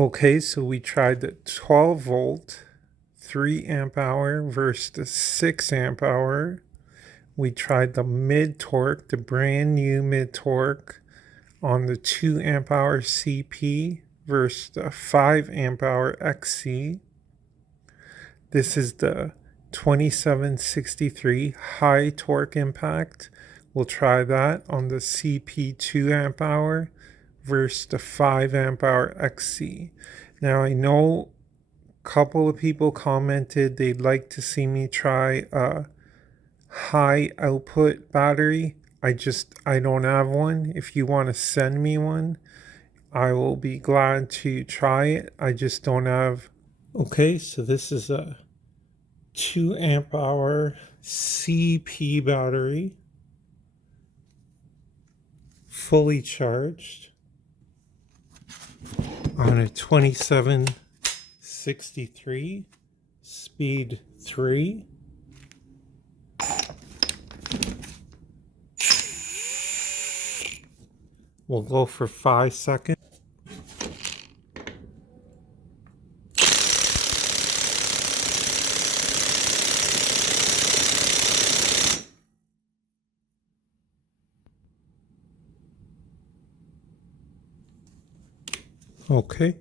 Okay, so we tried the 12 volt 3 amp hour versus the 6 amp hour. We tried the mid torque, the brand new mid torque on the 2 amp hour CP versus the 5 amp hour XC. This is the 2763 high torque impact. We'll try that on the CP 2 amp hour versus the 5 amp hour XC. Now I know a couple of people commented they'd like to see me try a high output battery. I don't have one. If you want to send me one, I will be glad to try it. I just don't have. Okay, so this is a 2 amp hour CP battery, fully charged on a 2763 speed 3. We'll go for 5 seconds. Okay.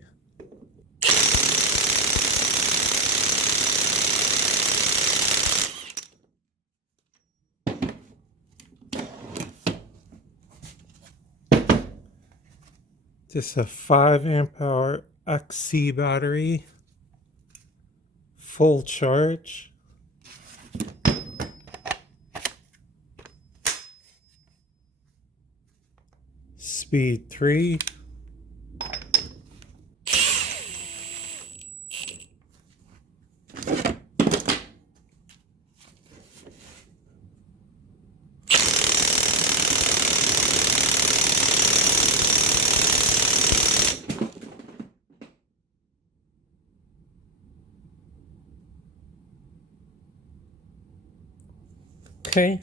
This is a 5 amp hour XC battery, full charge. Speed 3. Okay.